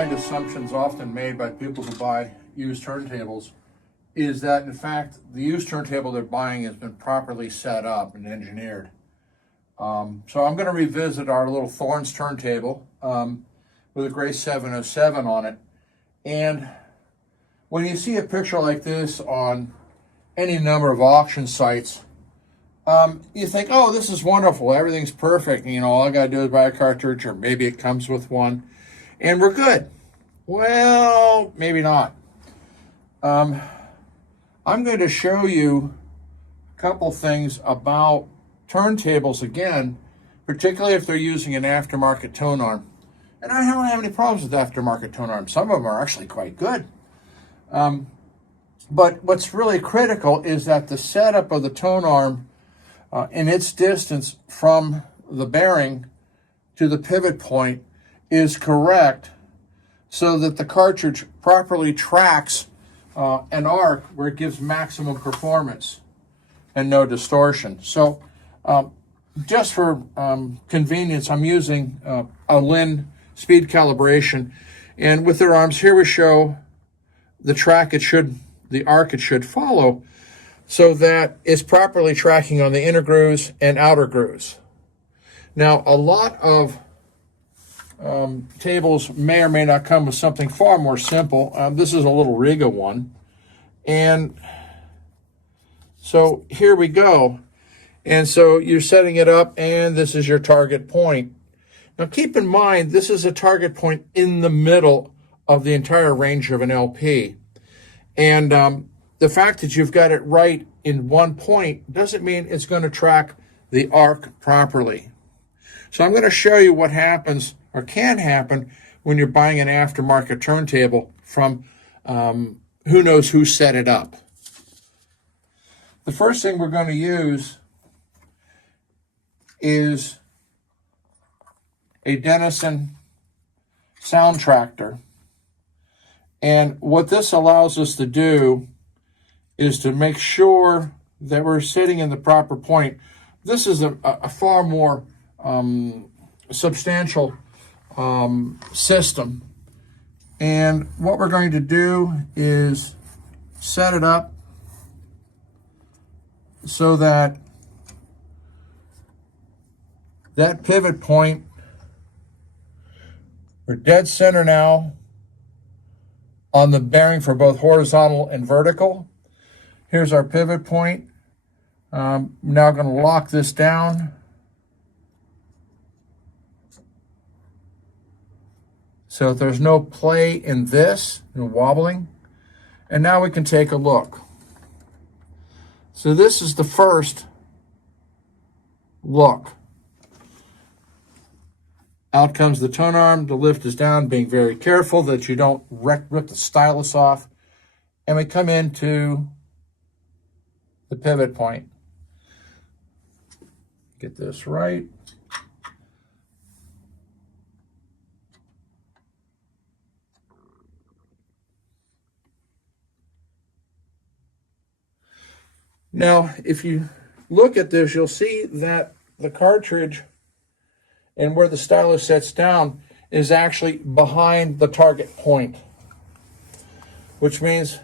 blind assumptions often made by people who buy used turntables is that, in fact, the used turntable they're buying has been properly set up and engineered. So I'm going to revisit our little Thorens turntable with a gray 707 on it. And when you see a picture like this on any number of auction sites, you think, oh, this is wonderful, everything's perfect, you know, all I got to do is buy a cartridge, or maybe it comes with one, and we're good. Well, maybe not. I'm going to show you a couple things about turntables again, particularly if they're using an aftermarket tone arm. And I don't have any problems with aftermarket tone arms. Some of them are actually quite good. But what's really critical is that the setup of the tone arm and its distance from the bearing to the pivot point is correct, so that the cartridge properly tracks an arc where it gives maximum performance and no distortion. So just for convenience, I'm using a Lin speed calibration, and with their arms here we show the track the arc it should follow, so that it's properly tracking on the inner grooves and outer grooves. Now, a lot of tables may or may not come with something far more simple. This is a little Riga one. And so here we go. And so you're setting it up, and this is your target point. Now keep in mind, this is a target point in the middle of the entire range of an LP. And the fact that you've got it right in one point doesn't mean it's going to track the arc properly. So I'm going to show you what happens, or can happen, when you're buying an aftermarket turntable from who knows who set it up. The first thing we're going to use is a Denison sound tractor. And what this allows us to do is to make sure that we're sitting in the proper point. This is a far more substantial system. And what we're going to do is set it up so that that pivot point, we're dead center now on the bearing for both horizontal and vertical. Here's our pivot point. I'm now going to lock this down. So there's no play in this, no wobbling. And now we can take a look. So this is the first look. Out comes the tone arm, the lift is down, being very careful that you don't rip the stylus off. And we come into the pivot point. Get this right. Now, if you look at this, you'll see that the cartridge and where the stylus sets down is actually behind the target point, which means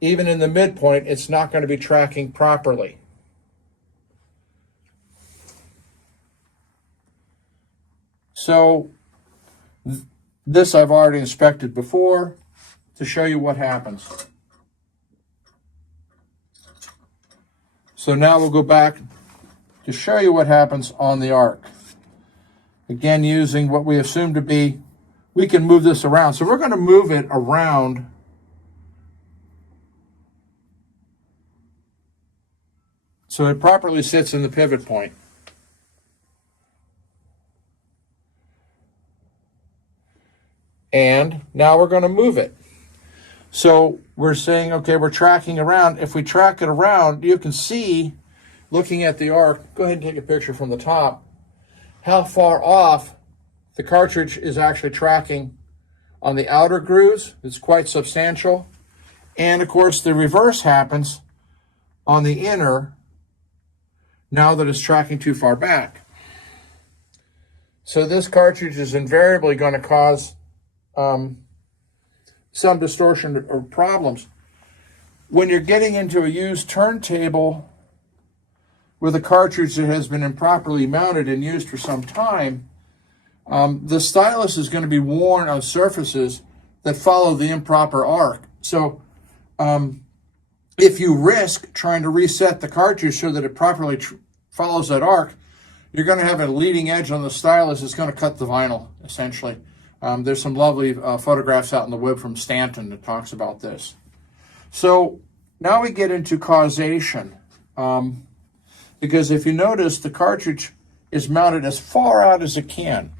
even in the midpoint, it's not going to be tracking properly. So this I've already inspected before to show you what happens. So now we'll go back to show you what happens on the arc. Again, using what we assume to be, we can move this around. So we're going to move it around so it properly sits in the pivot point. And now we're going to move it. So we're saying, okay, we're tracking around. If we track it around, you can see, looking at the arc, go ahead and take a picture from the top, how far off the cartridge is actually tracking on the outer grooves. It's quite substantial. And of course, the reverse happens on the inner now that it's tracking too far back. So this cartridge is invariably going to cause some distortion or problems. When you're getting into a used turntable with a cartridge that has been improperly mounted and used for some time, the stylus is going to be worn on surfaces that follow the improper arc. So if you risk trying to reset the cartridge so that it properly follows that arc, you're going to have a leading edge on the stylus that's going to cut the vinyl, essentially. There's some lovely photographs out in the web from Stanton that talks about this. So now we get into causation. Because if you notice, the cartridge is mounted as far out as it can.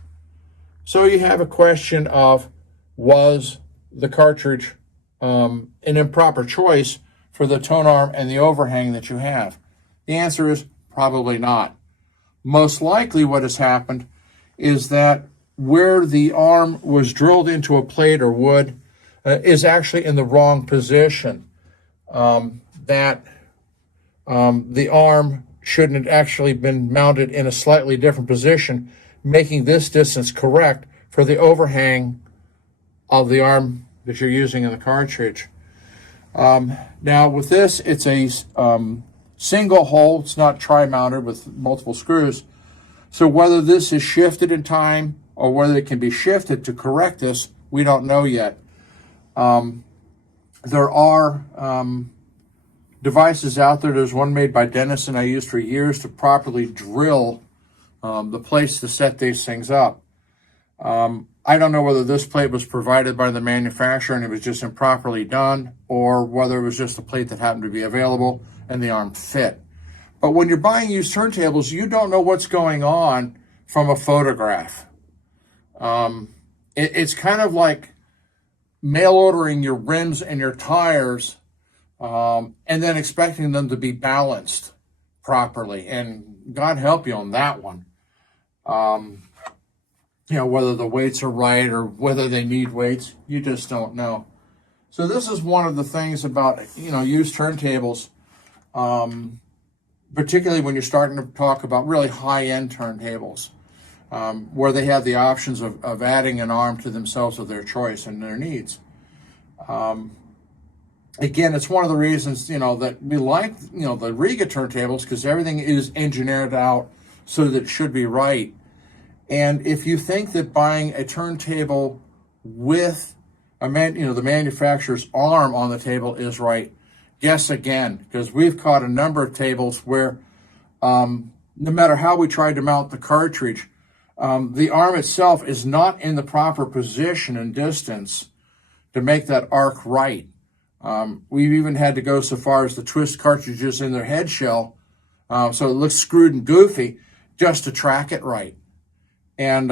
So you have a question of, was the cartridge an improper choice for the tone arm and the overhang that you have? The answer is probably not. Most likely what has happened is that where the arm was drilled into a plate or wood is actually in the wrong position. The arm shouldn't have actually been mounted in a slightly different position, making this distance correct for the overhang of the arm that you're using in the cartridge. Now with this, it's a single hole. It's not tri-mounted with multiple screws. So whether this is shifted in time or whether it can be shifted to correct this, we don't know yet. There are devices out there. There's one made by Dennison I used for years to properly drill the plates to set these things up. I don't know whether this plate was provided by the manufacturer and it was just improperly done, or whether it was just a plate that happened to be available and the arm fit. But when you're buying used turntables, you don't know what's going on from a photograph. It's kind of like mail ordering your rims and your tires and then expecting them to be balanced properly. And God help you on that one. Whether the weights are right or whether they need weights, you just don't know. So this is one of the things about, used turntables, particularly when you're starting to talk about really high-end turntables, where they have the options of adding an arm to themselves of their choice and their needs. Again, it's one of the reasons, that we like, the Riga turntables, because everything is engineered out so that it should be right. And if you think that buying a turntable with the manufacturer's arm on the table is right, guess again, because we've caught a number of tables where no matter how we tried to mount the cartridge, the arm itself is not in the proper position and distance to make that arc right. We've even had to go so far as to twist cartridges in their head shell so it looks screwed and goofy just to track it right. And,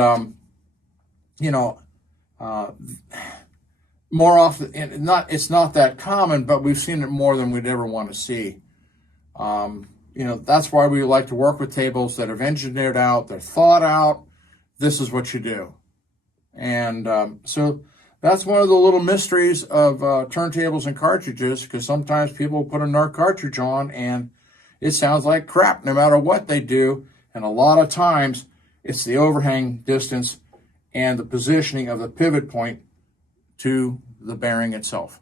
more often, it's not that common, but we've seen it more than we'd ever want to see. That's why we like to work with tables that have engineered out, they're thought out. This is what you do. And so that's one of the little mysteries of turntables and cartridges, because sometimes people put a NARC cartridge on and it sounds like crap no matter what they do. And a lot of times it's the overhang distance and the positioning of the pivot point to the bearing itself.